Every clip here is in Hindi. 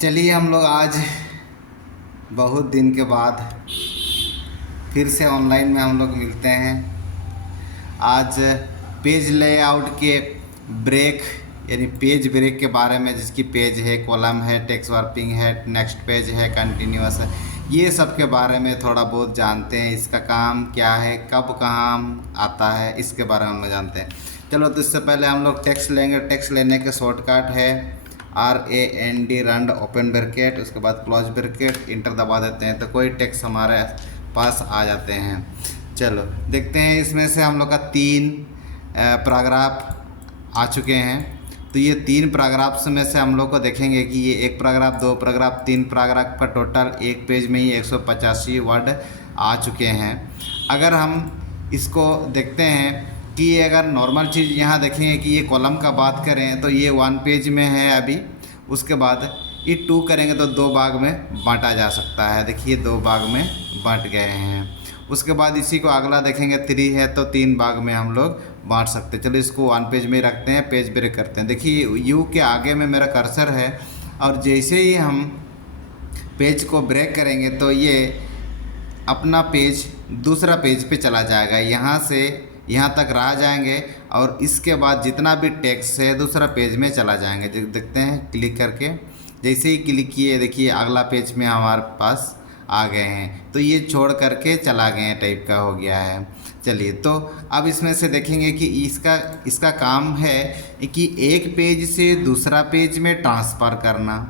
चलिए हम लोग आज बहुत दिन के बाद फिर से ऑनलाइन में हम लोग मिलते हैं। आज पेज लेआउट के ब्रेक यानी पेज ब्रेक के बारे में, जिसकी पेज है, कॉलम है, टेक्स्ट वार्पिंग है, नेक्स्ट पेज है, कंटिन्यूअस है, ये सब के बारे में थोड़ा बहुत जानते हैं। इसका काम क्या है, कब कहाँ आता है, इसके बारे में हम लोग जानते हैं। चलो, तो इससे पहले हम लोग टेक्स्ट लेंगे। टेक्स्ट लेने के शॉर्टकट है RAND रंड ओपन ब्रैकेट, उसके बाद क्लोज ब्रैकेट, इंटर दबा देते हैं तो कोई टेक्स्ट हमारे पास आ जाते हैं। चलो देखते हैं, इसमें से हम लोग का 3 पैराग्राफ आ चुके हैं। तो ये 3 पैराग्राफ्स में से हम लोग को देखेंगे कि ये 1 पैराग्राफ, 2 पैराग्राफ, 3 पैराग्राफ का टोटल एक पेज में ही 185 वर्ड आ चुके हैं। अगर हम इसको देखते हैं कि ये अगर नॉर्मल चीज़ यहाँ देखेंगे कि ये कॉलम का बात करें तो ये 1 पेज में है अभी। उसके बाद ये 2 करेंगे तो 2 भाग में बांटा जा सकता है। देखिए 2 भाग में बांट गए हैं। उसके बाद इसी को अगला देखेंगे 3 है तो 3 भाग में हम लोग बांट सकते हैं। चलो इसको 1 पेज में रखते हैं, पेज ब्रेक करते हैं। देखिए यू के आगे में मेरा कर्सर है और जैसे ही हम पेज को ब्रेक करेंगे तो ये अपना पेज दूसरा पेज पे चला जाएगा। यहाँ से यहाँ तक रह जाएंगे और इसके बाद जितना भी टेक्स्ट है दूसरा पेज में चला जाएंगे। देखते हैं क्लिक करके, जैसे ही क्लिक किए देखिए अगला पेज में हमारे पास आ गए हैं। तो ये छोड़ करके चला गए हैं टाइप का हो गया है। चलिए, तो अब इसमें से देखेंगे कि इसका काम है कि एक पेज से दूसरा पेज में ट्रांसफ़र करना।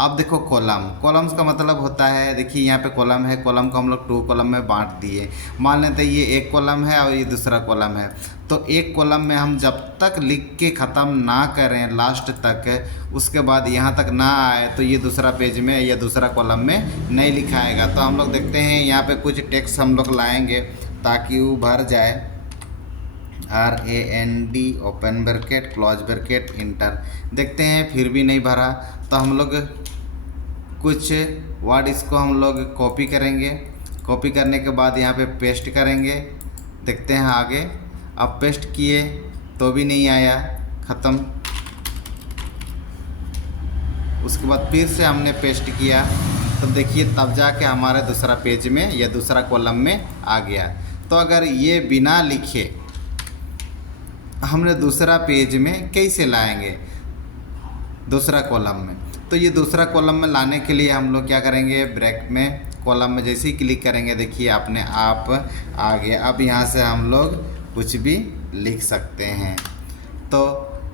अब देखो कॉलम्स का मतलब होता है, देखिए यहाँ पे कॉलम है, कॉलम को हम लोग 2 कॉलम में बांट दिए। मान लेते हैं ये एक कॉलम है और ये दूसरा कॉलम है। तो एक कॉलम में हम जब तक लिख के ख़त्म ना करें लास्ट तक, उसके बाद यहाँ तक ना आए तो ये दूसरा पेज में या दूसरा कॉलम में नहीं लिखाएगा। तो हम लोग देखते हैं यहाँ पे कुछ टेक्स्ट हम लोग लाएँगे ताकि वो भर जाए। RAND open bracket close bracket inter. देखते हैं फिर भी नहीं भरा तो हम लोग कुछ वर्ड इसको हम लोग कॉपी करेंगे। कॉपी करने के बाद यहाँ पे पेस्ट करेंगे। देखते हैं आगे। अब पेस्ट किए तो भी नहीं आया, ख़त्म। उसके बाद फिर से हमने पेस्ट किया तो देखिए तब जाके हमारे दूसरा पेज में या दूसरा कॉलम में आ गया। तो अगर ये बिना लिखे हमने दूसरा पेज में कैसे लाएंगे दूसरा कॉलम में? तो ये दूसरा कॉलम में लाने के लिए हम लोग क्या करेंगे, ब्रैक में कॉलम में जैसे ही क्लिक करेंगे देखिए अपने आप आ गया। अब यहाँ से हम लोग कुछ भी लिख सकते हैं। तो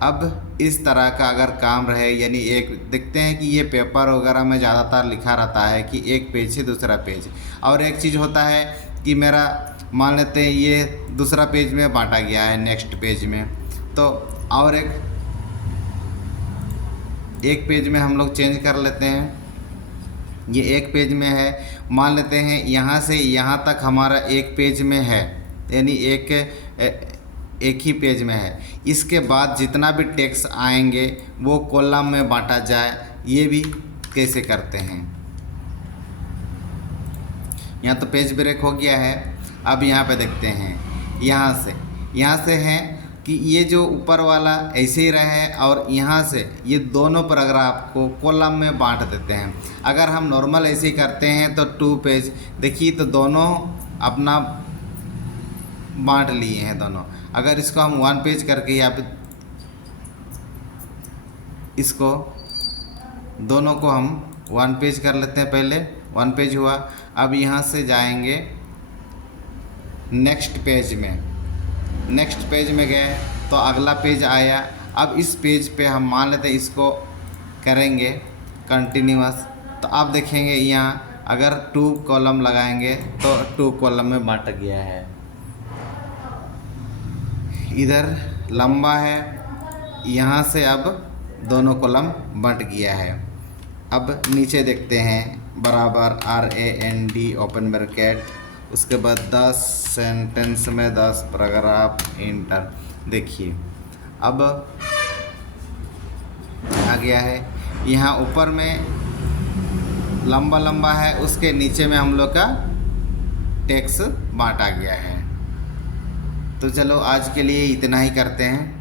अब इस तरह का अगर काम रहे, यानी एक देखते हैं कि ये पेपर वगैरह में ज़्यादातर लिखा रहता है कि एक पेज से दूसरा पेज। और एक चीज़ होता है कि मेरा मान लेते हैं ये दूसरा पेज में बांटा गया है नेक्स्ट पेज में, तो और एक पेज में हम लोग चेंज कर लेते हैं। ये एक पेज में है, मान लेते हैं यहाँ से यहाँ तक हमारा एक पेज में है, यानी एक ही पेज में है। इसके बाद जितना भी टेक्स्ट आएंगे वो कॉलम में बांटा जाए, ये भी कैसे करते हैं। यहाँ तो पेज ब्रेक हो गया है। अब यहाँ पे देखते हैं, यहाँ से हैं कि ये जो ऊपर वाला ऐसे ही रहे और यहाँ से ये दोनों पैराग्राफ को कॉलम में बांट देते हैं। अगर हम नॉर्मल ऐसे ही करते हैं तो 2 पेज, देखिए तो दोनों अपना बांट लिए हैं दोनों। अगर इसको हम 1 पेज करके यहाँ पे इसको दोनों को हम 1 पेज कर लेते हैं। पहले 1 पेज हुआ। अब यहाँ से जाएंगे नेक्स्ट पेज में, नेक्स्ट पेज में गए तो अगला पेज आया। अब इस पेज पे हम मान लेते हैं इसको करेंगे कंटिन्यूअस, तो आप देखेंगे यहाँ अगर 2 कॉलम लगाएंगे तो 2 कॉलम में बांट गया है। इधर लंबा है, यहाँ से अब दोनों कॉलम बंट गया है। अब नीचे देखते हैं बराबर RAND ओपन ब्रैकेट, उसके बाद 10 सेंटेंस में 10 पैराग्राफ इंटर। देखिए अब आ गया है। यहाँ ऊपर में लंबा है, उसके नीचे में हम लोग का टेक्स्ट बांटा गया है। तो चलो आज के लिए इतना ही करते हैं।